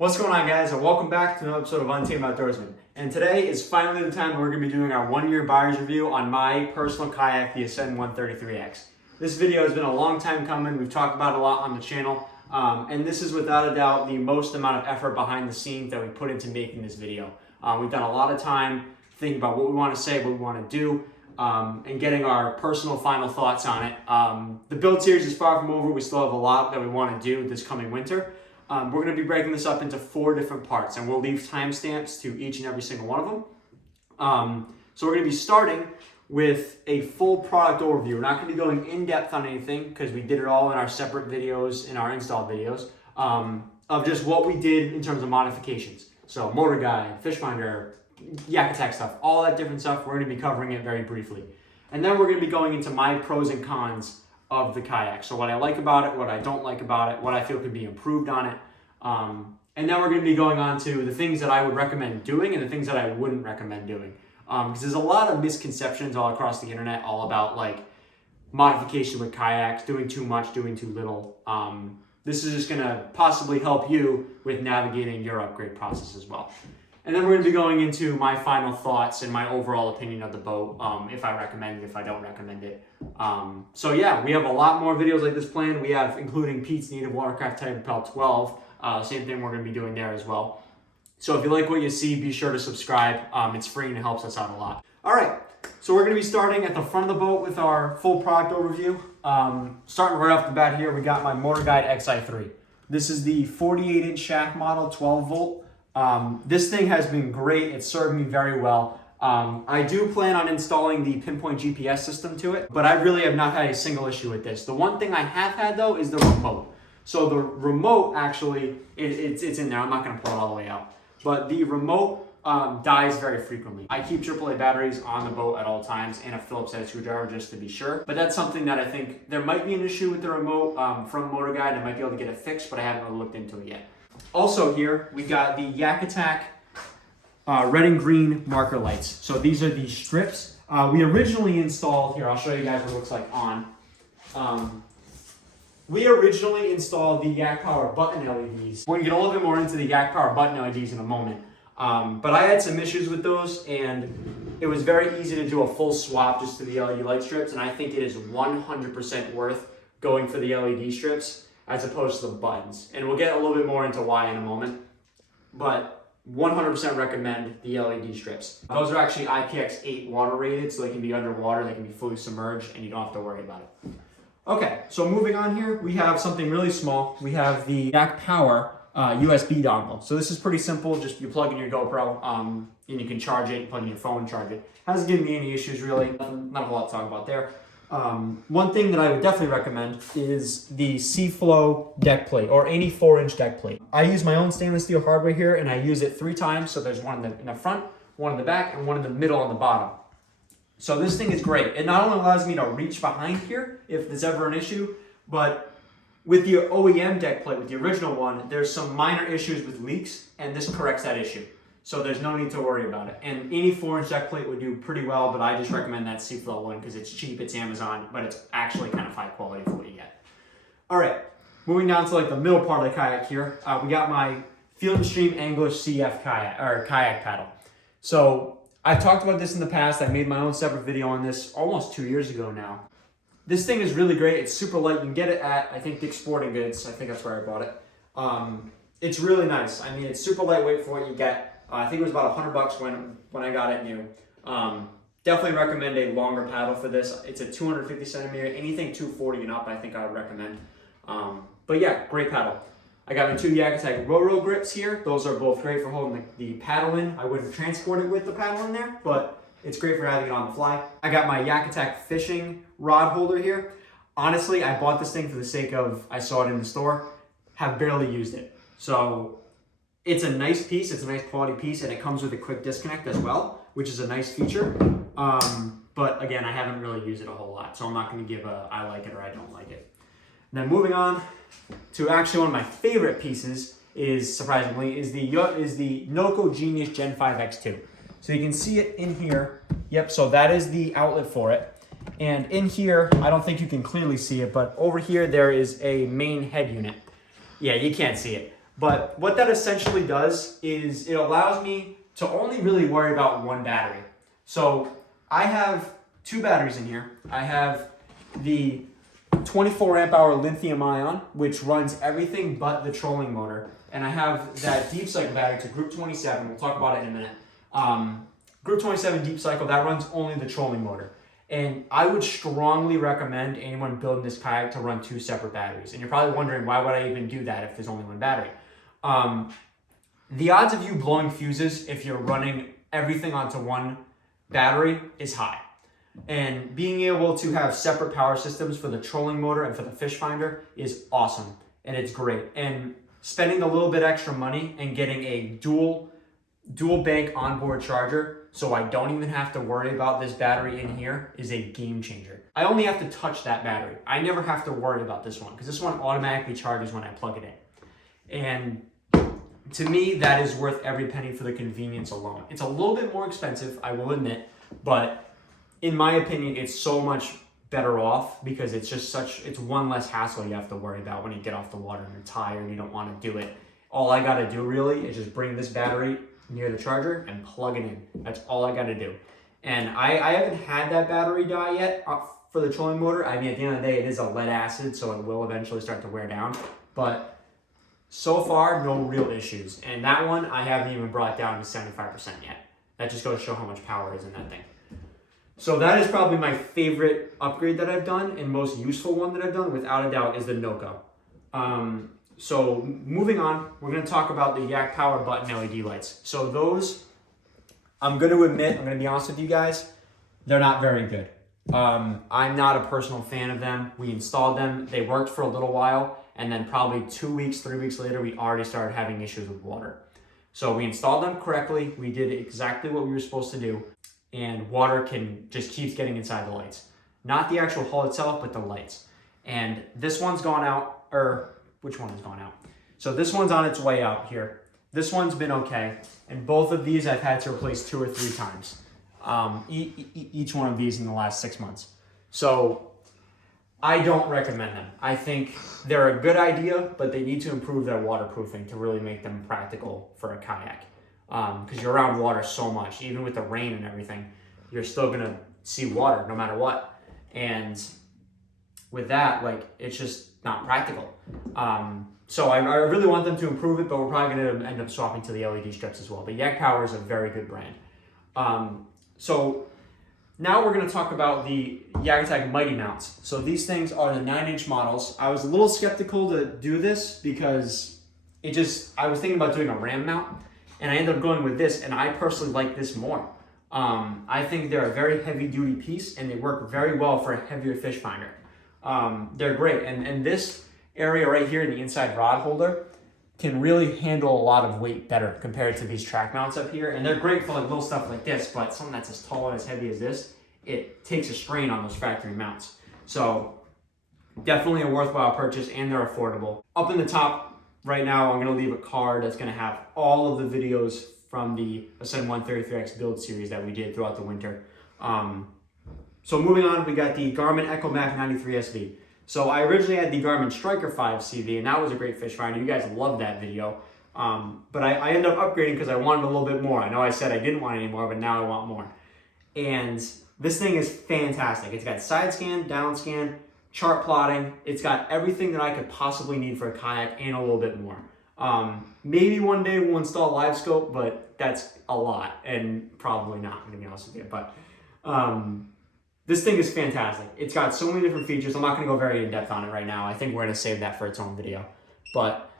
What's going on, guys, and welcome back to another episode of Untamed Outdoorsman. And today is finally the time we're going to be doing our one-year buyer's review on my personal kayak, the Ascend 133X. This video has been a long time coming. We've talked about it a lot on the channel, and this is without a doubt the most amount of effort behind the scenes that we put into making this video. We've done a lot of time thinking about what we want to say, what we want to do, and getting our personal final thoughts on it. The build series is far from over. We still have a lot that we want to do this coming winter. We're going to be breaking this up into 4 different parts, and we'll leave timestamps to each and every single one of them. So we're going to be starting with a full product overview. We're not going to be going in depth on anything because we did it all in our separate videos, in our install videos, of just what we did in terms of modifications. So motor guide, fish finder, yak attack stuff, all that different stuff. We're going to be covering it very briefly. And then we're going to be going into my pros and cons of the kayak. So what I like about it, what I don't like about it, what I feel could be improved on it. And then we're going to be going on to the things that I would recommend doing and the things that I wouldn't recommend doing. Because there's a lot of misconceptions all across the internet all about like modification with kayaks, doing too much, doing too little. This is just going to possibly help you with navigating your upgrade process as well. And then we're going to be going into my final thoughts and my overall opinion of the boat, if I recommend it, if I don't recommend it. So yeah, we have a lot more videos like this planned. We have, including Pete's Native Watercraft Type Propel 12, same thing we're going to be doing there as well. So if you like what you see, be sure to subscribe. It's free and it helps us out a lot. All right, so we're going to be starting at the front of the boat with our full product overview. Starting right off the bat here, we got my Motor Guide XI3. This is the 48-inch shaft model, 12 volt. This thing has been great. It's served me very well. I do plan on installing the pinpoint GPS system to it, but I really have not had a single issue with this. The one thing I have had though is the remote. So the remote actually, it's in there. I'm not going to pull it all the way out, but the remote dies very frequently. I keep AAA batteries on the boat at all times and a Phillips head screwdriver just to be sure. But that's something that I think there might be an issue with the remote from Motor Guide. I might be able to get it fixed, but I haven't really looked into it yet. Also here, we got the Yak Attack red and green marker lights. So these are the strips. We originally installed, here I'll show you guys what it looks like on. We originally installed the YakPower button LEDs. We're gonna get a little bit more into the YakPower button LEDs in a moment. But I had some issues with those, and it was very easy to do a full swap just to the LED light strips, and I think it is 100% worth going for the LED strips as opposed to the buttons. And we'll get a little bit more into why in a moment, but 100% recommend the LED strips. Those are actually IPX8 water rated, so they can be underwater, they can be fully submerged, and you don't have to worry about it. Okay, so moving on here, we have something really small. We have the YakPower USB dongle. So this is pretty simple, just you plug in your GoPro, and you can charge it, you plug in your phone, charge it. Hasn't given me any issues really, not a lot to talk about there. One thing that I would definitely recommend is the Seaflow deck plate or any 4-inch deck plate. I use my own stainless steel hardware here, and I use it 3 times. So there's one in the front, one in the back, and one in the middle on the bottom. So this thing is great. It not only allows me to reach behind here if there's ever an issue, but with the OEM deck plate, with the original one, there's some minor issues with leaks, and this corrects that issue. So there's no need to worry about it. And any 4-inch deck plate would do pretty well, but I just recommend that Seaflow one because it's cheap, it's Amazon, but it's actually kind of high quality for what you get. All right, moving down to like the middle part of the kayak here, we got my Field & Stream English CF kayak paddle. So I've talked about this in the past. I made my own separate video on this almost 2 years ago now. This thing is really great. It's super light. You can get it at, I think, Dick's Sporting Goods. I think that's where I bought it. It's really nice. I mean, it's super lightweight for what you get. I think it was about $100 when I got it new. Definitely recommend a longer paddle for this. It's a 250 centimeter. Anything 240 and up, I think I would recommend. But yeah, great paddle. I got my 2 Yak Attack Row grips here. Those are both great for holding the paddle in. I wouldn't transport it with the paddle in there, but it's great for having it on the fly. I got my Yak Attack fishing rod holder here. Honestly, I bought this thing for the sake of, I saw it in the store, have barely used it. So it's a nice piece, it's a nice quality piece, and it comes with a quick disconnect as well, which is a nice feature. But again, I haven't really used it a whole lot, so I'm not gonna give a I like it or I don't like it. And then moving on to actually one of my favorite pieces is, surprisingly, is the Noco Genius Gen 5 X2. So you can see it in here. Yep, so that is the outlet for it. And in here, I don't think you can clearly see it, but over here there is a main head unit. Yeah, you can't see it. But what that essentially does is it allows me to only really worry about one battery. So I have two batteries in here. I have the 24 amp hour lithium ion, which runs everything but the trolling motor. And I have that deep cycle battery. It's a Group 27. We'll talk about it in a minute. Group 27 deep cycle, that runs only the trolling motor. And I would strongly recommend anyone building this kayak to run two separate batteries. And you're probably wondering, why would I even do that if there's only one battery? The odds of you blowing fuses if you're running everything onto one battery is high. And being able to have separate power systems for the trolling motor and for the fish finder is awesome. And it's great. And spending a little bit extra money and getting a dual bank onboard charger, so I don't even have to worry about this battery in here, is a game changer. I only have to touch that battery. I never have to worry about this one because this one automatically charges when I plug it in. And to me, that is worth every penny for the convenience alone. It's a little bit more expensive, I will admit, but in my opinion, it's so much better off because it's one less hassle you have to worry about when you get off the water and you're tired and you don't want to do it. All I got to do really is just bring this battery near the charger and plug it in. That's all I got to do. And I haven't had that battery die yet for the trolling motor. I mean, at the end of the day, it is a lead acid, so it will eventually start to wear down. But so far, no real issues. And that one, I haven't even brought down to 75% yet. That just goes to show how much power is in that thing. So that is probably my favorite upgrade that I've done and most useful one that I've done, without a doubt, is the NOCO. So moving on, we're going to talk about the YakPower button LED lights. So those, I'm going to admit, I'm going to be honest with you guys, they're not very good. I'm not a personal fan of them. We installed them. They worked for a little while. And then probably 2 weeks, 3 weeks later, we already started having issues with water. So we installed them correctly. We did exactly what we were supposed to do. And water just keeps getting inside the lights. Not the actual hull itself, but the lights. And this one's gone out, or which one has gone out? So this one's on its way out here. This one's been okay. And both of these I've had to replace 2 or 3 times. Each one of these in the last 6 months. So I don't recommend them. I think they're a good idea, but they need to improve their waterproofing to really make them practical for a kayak. Because you're around water so much, even with the rain and everything, you're still gonna see water no matter what. And with that, it's just not practical. So I really want them to improve it, but we're probably gonna end up swapping to the LED strips as well. But YakPower is a very good brand. So now we're gonna talk about the YakAttack Mighty mounts. So these things are the 9-inch models. I was a little skeptical to do this because I was thinking about doing a ram mount, and I ended up going with this, and I personally like this more. I think they're a very heavy duty piece and they work very well for a heavier fish finder. They're great. And this area right here, the inside rod holder, can really handle a lot of weight better compared to these track mounts up here. And they're great for little stuff like this, but something that's as tall and as heavy as this, it takes a strain on those factory mounts. So definitely a worthwhile purchase, and they're affordable. Up in the top right now, I'm gonna leave a card that's gonna have all of the videos from the Ascend 133X build series that we did throughout the winter. So moving on, we got the Garmin EchoMac 93 SV. So I originally had the Garmin Striker 5 CV, and that was a great fish finder. You guys loved that video. But I ended up upgrading because I wanted a little bit more. I know I said I didn't want any more, but now I want more. And this thing is fantastic. It's got side scan, down scan, chart plotting. It's got everything that I could possibly need for a kayak and a little bit more. Maybe one day we'll install live scope, but that's a lot, and probably not, I'm gonna be honest with you. But this thing is fantastic. It's got so many different features. I'm not gonna go very in depth on it right now. I think we're gonna save that for its own video. But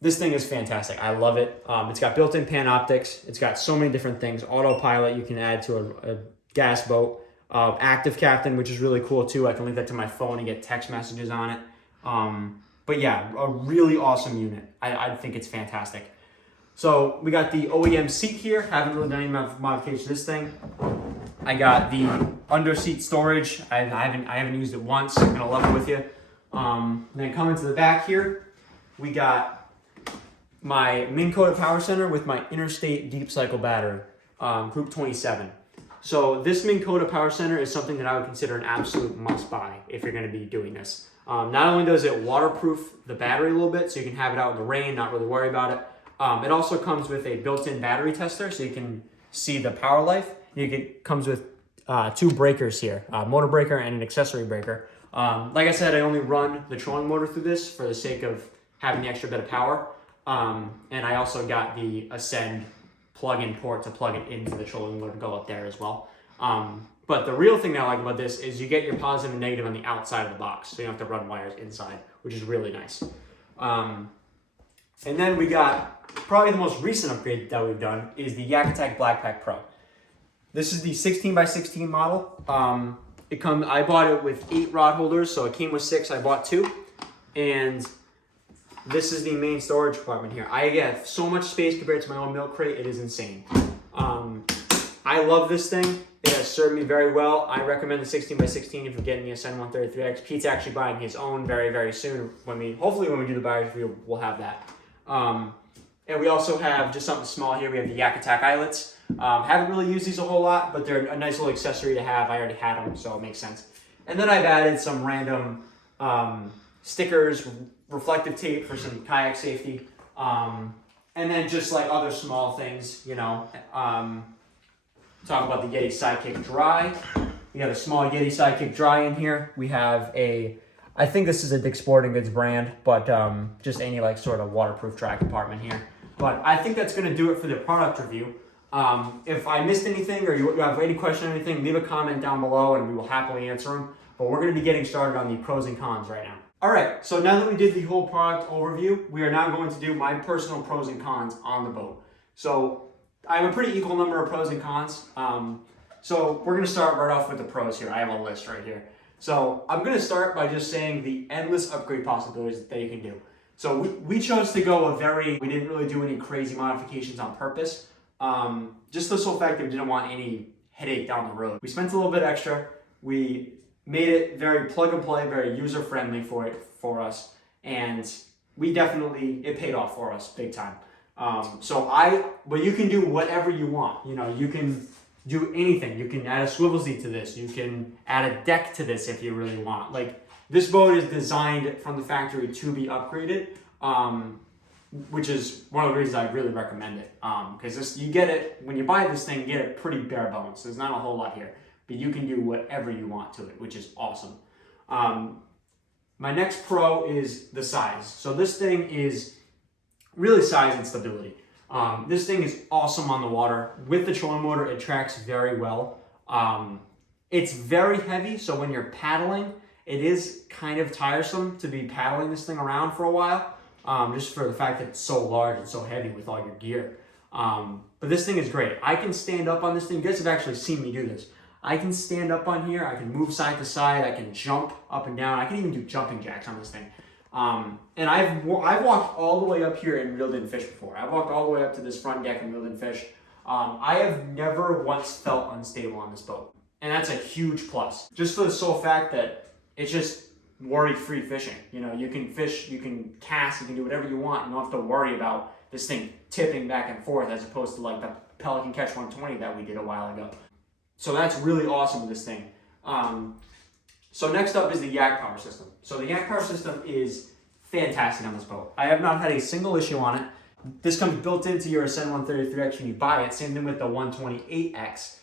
this thing is fantastic. I love it. It's got built-in pan optics. It's got so many different things. Autopilot you can add to a gas boat. Active Captain, which is really cool too. I can link that to my phone and get text messages on it. But yeah, a really awesome unit. I think it's fantastic. So we got the OEM seat here. Haven't really done any modification to this thing. I got the under seat storage. I haven't used it once. I'm gonna level with you. Then coming to the back here, we got my Minn Kota power center with my Interstate deep cycle battery, Group 27. So this Minn Kota power center is something that I would consider an absolute must buy if you're going to be doing this. Not only does it waterproof the battery a little bit, so you can have it out in the rain, not really worry about it. It also comes with a built-in battery tester, so you can see the power life. It comes with 2 breakers here, a motor breaker and an accessory breaker. Like I said, I only run the trolling motor through this for the sake of having the extra bit of power. And I also got the Ascend plug-in port to plug it into the trolling motor to go up there as well. But the real thing that I like about this is you get your positive and negative on the outside of the box, so you don't have to run wires inside, which is really nice. And then we got probably the most recent upgrade that we've done is the YakAttack Blackpack Pro. This is the 16x16 model. I bought it with 8 rod holders, so it came with 6. I bought 2, and this is the main storage compartment here. I get so much space compared to my own milk crate. It is insane. I love this thing. It has served me very well. I recommend the 16x16 if you're getting the Ascend 133X. Pete's actually buying his own very, very soon. Hopefully when we do the buyer's review, we'll have that. And we also have just something small here. We have the YakAttack eyelets. Haven't really used these a whole lot, but they're a nice little accessory to have. I already had them, so it makes sense. And then I've added some random stickers, reflective tape for some kayak safety, and then just like other small things, you know. Talk about the Yeti Sidekick Dry. We have a small Yeti Sidekick Dry in here. We have I think this is a Dick's Sporting Goods brand, but just any like sort of waterproof dry compartment here. But I think that's going to do it for the product review. If I missed anything or you have any question or anything, leave a comment down below and we will happily answer them. But we're going to be getting started on the pros and cons right now. All right, so now that we did the whole product overview, we are now going to do my personal pros and cons on the boat. So I have a pretty equal number of pros and cons. So we're going to start right off with the pros here. I have a list right here. So I'm going to start by just saying the endless upgrade possibilities that you can do. So we chose to go we didn't really do any crazy modifications on purpose. Just the sole fact that we didn't want any headache down the road. We spent a little bit extra. We made it very plug and play, very user friendly for us. And it paid off for us big time. But you can do whatever you want. You know, you can do anything. You can add a swivel seat to this. You can add a deck to this if you really want. Like, this boat is designed from the factory to be upgraded, which is one of the reasons I really recommend it. Because you get it, when you buy this thing, you get it pretty bare bones. There's not a whole lot here, but you can do whatever you want to it, which is awesome. My next pro is the size. So this thing is really size and stability. This thing is awesome on the water. With the trolling motor, it tracks very well. It's very heavy, so when you're paddling, it is kind of tiresome to be paddling this thing around for a while, just for the fact that it's so large and so heavy with all your gear. But this thing is great. I can stand up on this thing. You guys have actually seen me do this. I can stand up on here. I can move side to side. I can jump up and down. I can even do jumping jacks on this thing. And I've walked all the way up here and reeled in fish before. I've walked all the way up to this front deck and reeled in fish. I have never once felt unstable on this boat. And that's a huge plus. Just for the sole fact that it's just worry-free fishing. You know, you can fish, you can cast, you can do whatever you want. You don't have to worry about this thing tipping back and forth as opposed to like the Pelican Catch 120 that we did a while ago. So that's really awesome with this thing. So next up is the YakPower System. So the YakPower System is fantastic on this boat. I have not had a single issue on it. This comes built into your Ascend 133X when you buy it. Same thing with the 128X.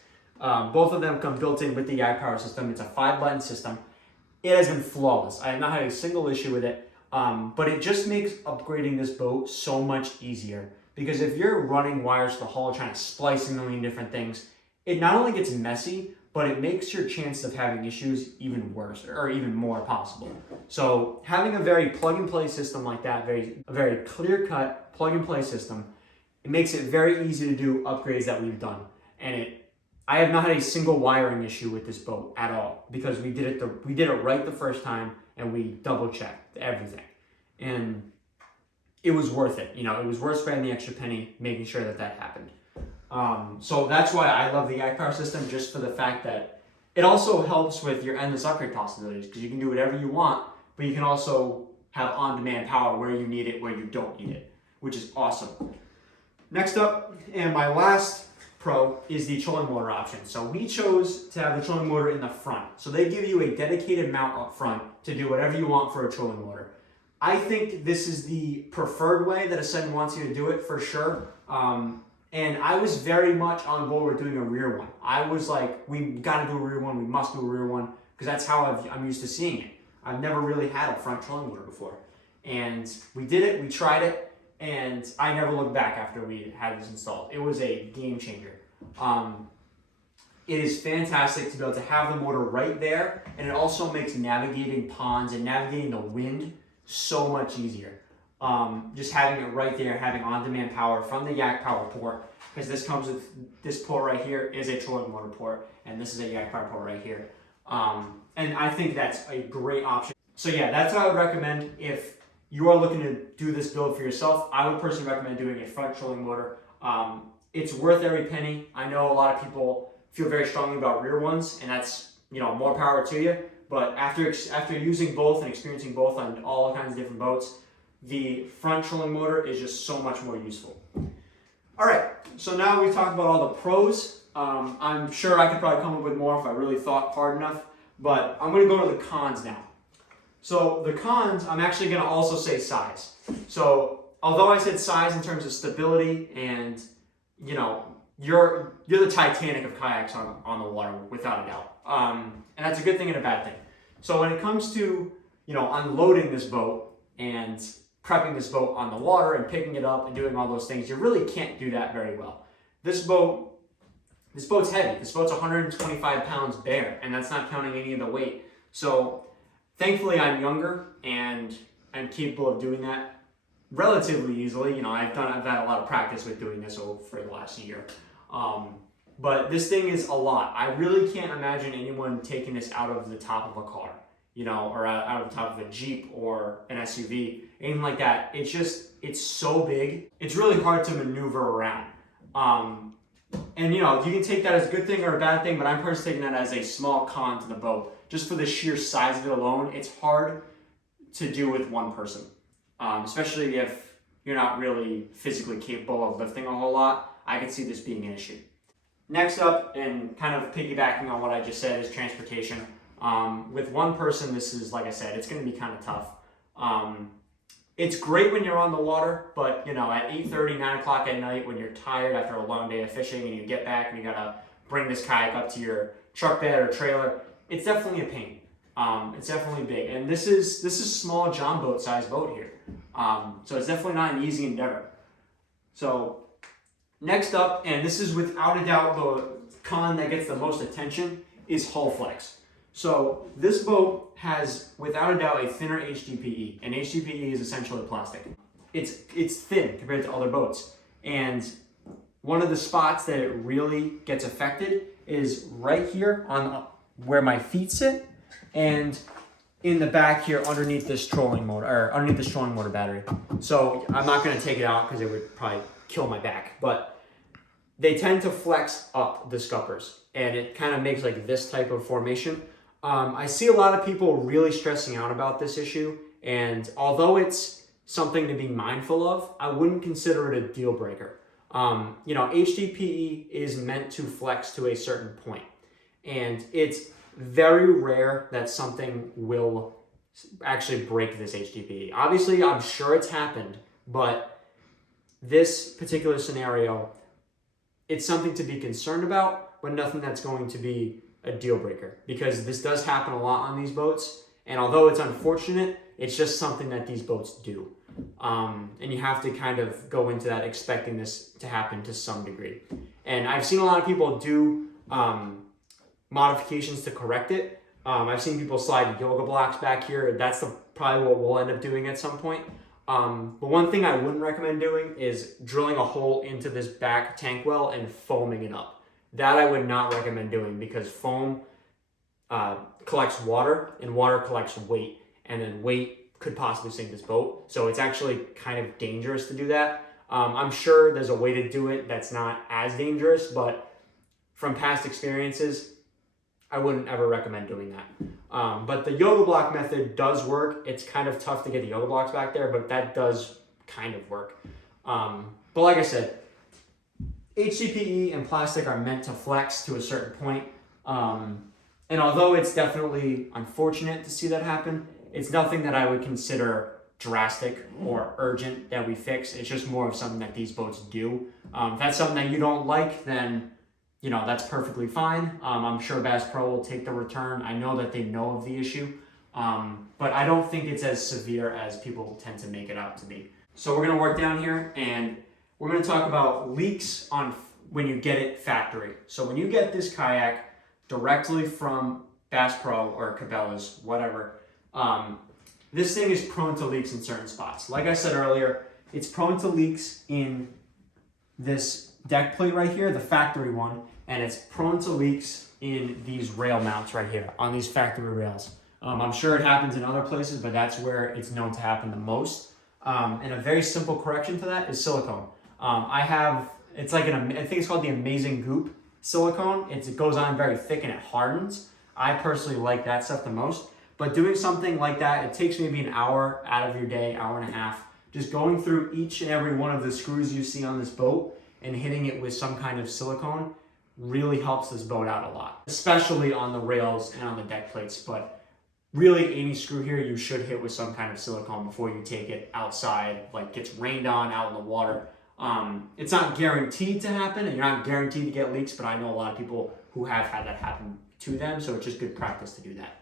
Both of them come built in with the YakPower System. It's a 5-button system. It has been flawless. I have not had a single issue with it. But it just makes upgrading this boat so much easier. Because if you're running wires to the hull, trying to splice a million different things, it not only gets messy, but it makes your chance of having issues even worse or even more possible. So having a very plug-and-play system like that, a very clear-cut plug-and-play system, it makes it very easy to do upgrades that we've done. And I have not had a single wiring issue with this boat at all because we did it right the first time and we double-checked everything. And it was worth it. You know, it was worth spending the extra penny making sure that happened. So that's why I love the YakPower System, just for the fact that it also helps with your endless upgrade possibilities because you can do whatever you want, but you can also have on-demand power where you need it, where you don't need it, which is awesome. Next up, and my last pro is the trolling motor option. So we chose to have the trolling motor in the front. So they give you a dedicated mount up front to do whatever you want for a trolling motor. I think this is the preferred way that Ascend wants you to do it for sure. And I was very much on board with doing a rear one. I was like, we got to do a rear one. We must do a rear one because that's how I'm used to seeing it. I've never really had a front trolling motor before. And we did it, we tried it, and I never looked back after we had this installed. It was a game changer. It is fantastic to be able to have the motor right there, and it also makes navigating ponds and navigating the wind so much easier. Just having it right there, having on-demand power from the YakPower port, because this comes with this port right here is a trolling motor port, and this is a YakPower port right here. And I think that's a great option. So yeah, that's what I would recommend if you are looking to do this build for yourself. I would personally recommend doing a front trolling motor. It's worth every penny. I know a lot of people feel very strongly about rear ones, and that's, more power to you. But after using both and experiencing both on all kinds of different boats, the front trolling motor is just so much more useful. All right, so now we've talked about all the pros. I'm sure I could probably come up with more if I really thought hard enough, but I'm going to go to the cons now. So the cons, I'm actually going to also say size. So although I said size in terms of stability and, you're the Titanic of kayaks on the water, without a doubt. And that's a good thing and a bad thing. So when it comes to, unloading this boat and prepping this boat on the water and picking it up and doing all those things, you really can't do that very well. This boat's heavy. This boat's 125 pounds bare, and that's not counting any of the weight. So thankfully I'm younger and I'm capable of doing that relatively easily. I've had a lot of practice with doing this for the last year. But this thing is a lot. I really can't imagine anyone taking this out of the top of a car, or out of the top of a Jeep or an SUV, anything like that. It's so big. It's really hard to maneuver around. And you can take that as a good thing or a bad thing, but I'm personally taking that as a small con to the boat. Just for the sheer size of it alone, it's hard to do with one person, especially if you're not really physically capable of lifting a whole lot. I could see this being an issue. Next up, and kind of piggybacking on what I just said, is transportation. With one person, this is, like I said, it's going to be kind of tough. It's great when you're on the water, but at 8:30, 9 o'clock at night, when you're tired after a long day of fishing and you get back and you gotta bring this kayak up to your truck bed or trailer, it's definitely a pain. It's definitely big, and this is small John boat size boat here, so it's definitely not an easy endeavor. So next up, and this is without a doubt the con that gets the most attention, is hull flex. So this boat has, without a doubt, a thinner HDPE, and HDPE is essentially plastic. It's thin compared to other boats, and one of the spots that it really gets affected is right here on where my feet sit, and in the back here underneath this trolling motor, or underneath this trolling motor battery. So I'm not going to take it out because it would probably kill my back, but they tend to flex up the scuppers, and it kind of makes like this type of formation. I see a lot of people really stressing out about this issue, and although it's something to be mindful of, I wouldn't consider it a deal breaker. HDPE is meant to flex to a certain point, and it's very rare that something will actually break this HDPE. Obviously, I'm sure it's happened, but this particular scenario, it's something to be concerned about, but nothing that's going to be a deal breaker, because this does happen a lot on these boats, and although it's unfortunate, it's just something that these boats do. And you have to kind of go into that expecting this to happen to some degree. And I've seen a lot of people do modifications to correct it. I've seen people slide yoga blocks back here. That's probably what we'll end up doing at some point. But one thing I wouldn't recommend doing is drilling a hole into this back tank well and foaming it up. That I would not recommend doing, because foam collects water, and water collects weight, and then weight could possibly sink this boat. So it's actually kind of dangerous to do that. I'm sure there's a way to do it that's not as dangerous, but from past experiences, I wouldn't ever recommend doing that. But the yoga block method does work. It's kind of tough to get the yoga blocks back there, but that does kind of work. But like I said, HDPE and plastic are meant to flex to a certain point. And although it's definitely unfortunate to see that happen, it's nothing that I would consider drastic or urgent that we fix. It's just more of something that these boats do. If that's something that you don't like, then that's perfectly fine. I'm sure Bass Pro will take the return. I know that they know of the issue, but I don't think it's as severe as people tend to make it out to be. So we're gonna work down here and we're gonna talk about leaks on when you get it factory. So when you get this kayak directly from Bass Pro or Cabela's, whatever, this thing is prone to leaks in certain spots. Like I said earlier, it's prone to leaks in this deck plate right here, the factory one, and it's prone to leaks in these rail mounts right here, on these factory rails. I'm sure it happens in other places, but that's where it's known to happen the most. And a very simple correction to that is silicone. It's like I think it's called the Amazing Goop silicone. It goes on very thick and it hardens. I personally like that stuff the most. But doing something like that, it takes maybe an hour out of your day, hour and a half, just going through each and every one of the screws you see on this boat and hitting it with some kind of silicone really helps this boat out a lot, especially on the rails and on the deck plates. But really, any screw here you should hit with some kind of silicone before you take it outside, like gets rained on out in the water. It's not guaranteed to happen, and you're not guaranteed to get leaks, but I know a lot of people who have had that happen to them, so it's just good practice to do that.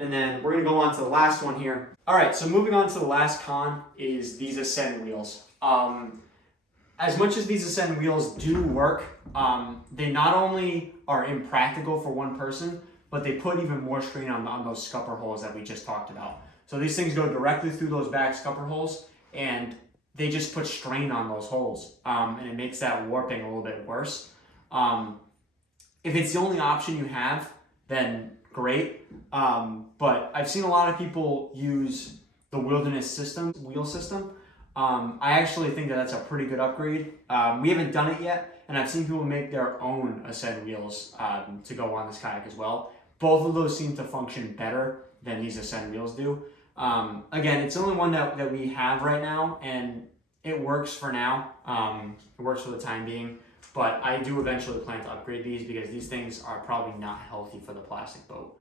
And then we're gonna go on to the last one here. All right, so moving on to the last con is these Ascend wheels. As much as these Ascend wheels do work, they not only are impractical for one person, but they put even more strain on those scupper holes that we just talked about. So these things go directly through those back scupper holes, and they just put strain on those holes, and it makes that warping a little bit worse. If it's the only option you have, then great. But I've seen a lot of people use the Wilderness wheel system. I actually think that that's a pretty good upgrade. We haven't done it yet, and I've seen people make their own Ascend wheels to go on this kayak as well. Both of those seem to function better than these Ascend wheels do. Again, it's the only one that we have right now, and it works for now. It works for the time being, but I do eventually plan to upgrade these because these things are probably not healthy for the plastic boat.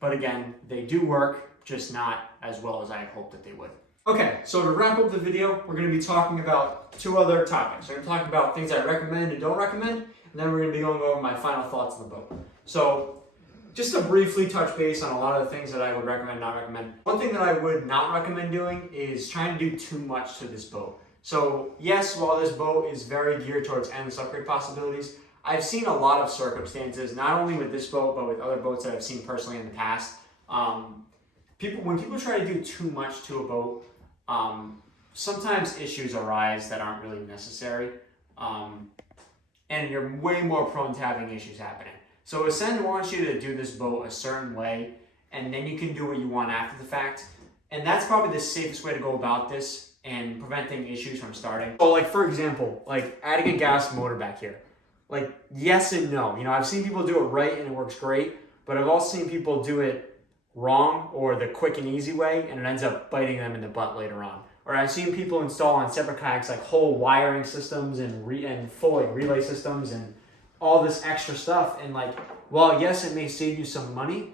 But again, they do work, just not as well as I had hoped that they would. Okay, so to wrap up the video, we're going to be talking about two other topics. We're going to talk about things I recommend and don't recommend, and then we're going to be going over my final thoughts on the boat. So just to briefly touch base on a lot of the things that I would recommend, not recommend. One thing that I would not recommend doing is trying to do too much to this boat. So yes, while this boat is very geared towards endless upgrade possibilities, I've seen a lot of circumstances, not only with this boat, but with other boats that I've seen personally in the past. When people try to do too much to a boat, sometimes issues arise that aren't really necessary, and you're way more prone to having issues happening. So Ascend wants you to do this boat a certain way, and then you can do what you want after the fact. And that's probably the safest way to go about this and preventing issues from starting. So like, for example, like adding a gas motor back here. Like, yes and no. I've seen people do it right and it works great, but I've also seen people do it wrong or the quick and easy way, and it ends up biting them in the butt later on. Or I've seen people install on separate kayaks like whole wiring systems and full relay systems and all this extra stuff. And like, while yes, it may save you some money,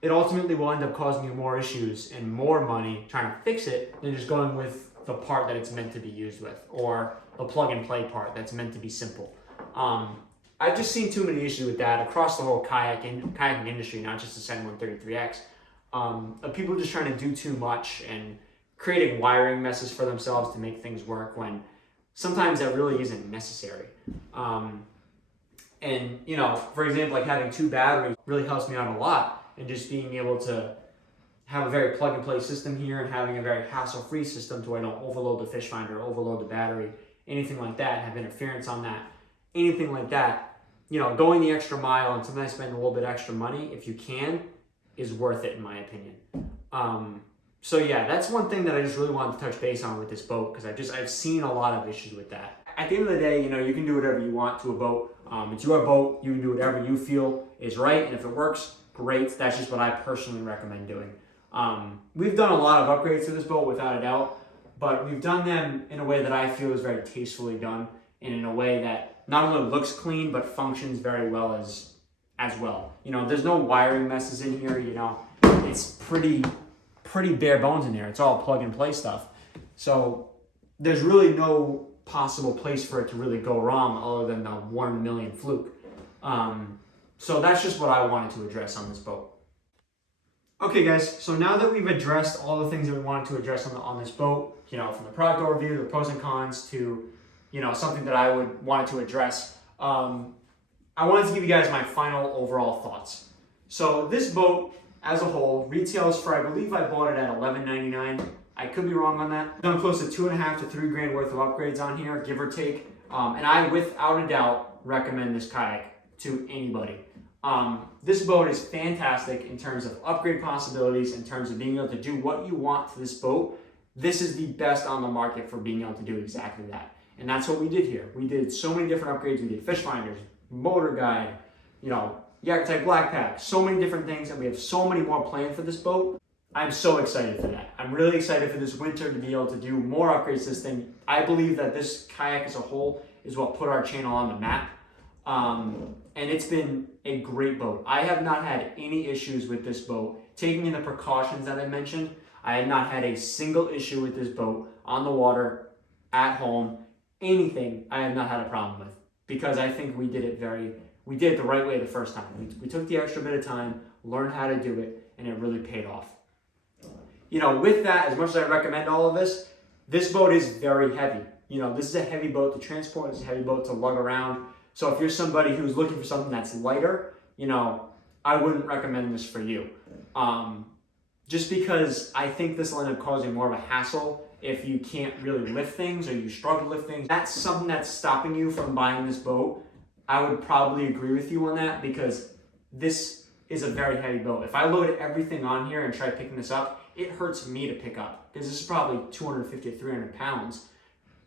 it ultimately will end up causing you more issues and more money trying to fix it than just going with the part that it's meant to be used with, or the plug and play part that's meant to be simple. I've just seen too many issues with that across the whole kayaking industry, not just the Ascend 133X. Of people just trying to do too much and creating wiring messes for themselves to make things work when sometimes that really isn't necessary. And for example, like having two batteries really helps me out a lot, and just being able to have a very plug and play system here and having a very hassle-free system to where I don't overload the fish finder, overload the battery, anything like that, have interference on that, anything like that. Going the extra mile and sometimes spending a little bit extra money, if you can, is worth it in my opinion. So yeah, that's one thing that I just really wanted to touch base on with this boat, because I've seen a lot of issues with that. At the end of the day, you can do whatever you want to a boat. It's your boat. You can do whatever you feel is right, and if it works, great. That's just what I personally recommend doing. We've done a lot of upgrades to this boat without a doubt, but we've done them in a way that I feel is very tastefully done, and in a way that not only looks clean, but functions very well as well. You know, there's no wiring messes in here, you know, it's pretty bare bones in here. It's all plug and play stuff. So there's really no possible place for it to really go wrong other than the 1 in a million fluke. So that's just what I wanted to address on this boat. Okay guys, so now that we've addressed all the things that we wanted to address on this boat, you know, from the product overview, the pros and cons to, you know, something that I wanted to address, I wanted to give you guys my final overall thoughts. So this boat as a whole retails for, I believe I bought it at $11.99. I could be wrong on that. I've done close to $2.5 to $3 grand worth of upgrades on here, give or take. And I, without a doubt, recommend this kayak to anybody. This boat is fantastic in terms of upgrade possibilities, in terms of being able to do what you want to this boat. This is the best on the market for being able to do exactly that. And that's what we did here. We did so many different upgrades. We did fish finders, motor guide, you know, Yak type black pack, so many different things, and we have so many more planned for this boat. I'm so excited for that. I'm really excited for this winter to be able to do more upgrades to this thing. I believe that this kayak as a whole is what put our channel on the map. And it's been a great boat. I have not had any issues with this boat. Taking in the precautions that I mentioned, I have not had a single issue with this boat on the water, at home, anything I have not had a problem with, because I think we did it the right way the first time. We took the extra bit of time, learned how to do it, and it really paid off. You know, with that, as much as I recommend all of this boat is very heavy. You know, this is a heavy boat to transport, it's a heavy boat to lug around. So if you're somebody who's looking for something that's lighter, you know, I wouldn't recommend this for you. Just because I think this will end up causing more of a hassle if you can't really lift things or you struggle to lift things. That's something that's stopping you from buying this boat. I would probably agree with you on that, because this is a very heavy boat. If I load everything on here and try picking this up, it hurts me to pick up, because this is probably 250 to 300 pounds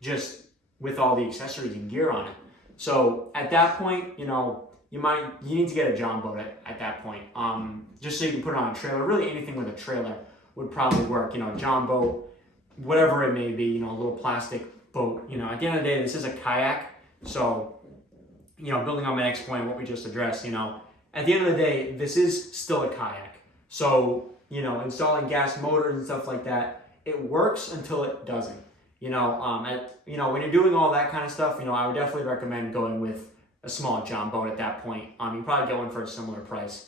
just with all the accessories and gear on it. So at that point, you know, you need to get a John boat at that point, just so you can put it on a trailer. Really anything with a trailer would probably work, you know, a John boat, whatever it may be, you know, a little plastic boat. You know, at the end of the day, this is a kayak. So, you know, building on my next point, what we just addressed, you know, at the end of the day, this is still a kayak. So, you know, installing gas motors and stuff like that, it works until it doesn't. You know, when you're doing all that kind of stuff, you know, I would definitely recommend going with a small John boat at that point. You probably get one for a similar price.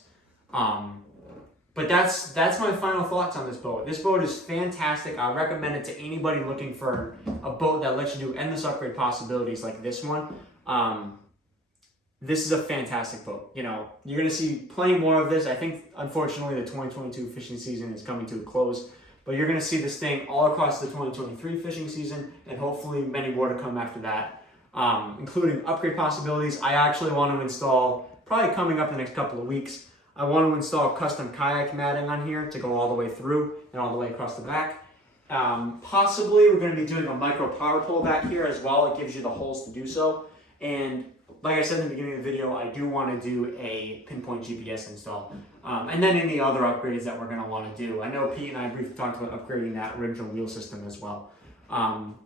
But that's my final thoughts on this boat. This boat is fantastic. I recommend it to anybody looking for a boat that lets you do endless upgrade possibilities like this one. This is a fantastic boat. You know, you're going to see plenty more of this. I think, unfortunately, the 2022 fishing season is coming to a close. But you're going to see this thing all across the 2023 fishing season, and hopefully many more to come after that, including upgrade possibilities. I actually want to install, probably coming up in the next couple of weeks, I want to install custom kayak matting on here to go all the way through and all the way across the back. Possibly we're going to be doing a micro power pole back here as well. It gives you the holes to do so. And like I said in the beginning of the video, I do want to do a pinpoint GPS install. And then any other upgrades that we're going to want to do. I know Pete and I briefly talked about upgrading that original wheel system as well.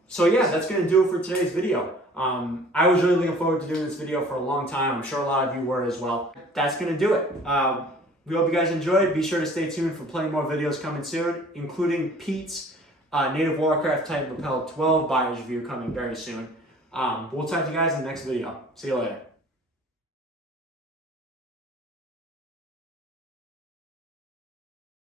So yeah, that's going to do it for today's video. I was really looking forward to doing this video for a long time. I'm sure a lot of you were as well. That's going to do it. We hope you guys enjoyed. Be sure to stay tuned for plenty more videos coming soon, including Pete's Native Watercraft Type Propel 12 buyer's review coming very soon. We'll talk to you guys in the next video. See you later.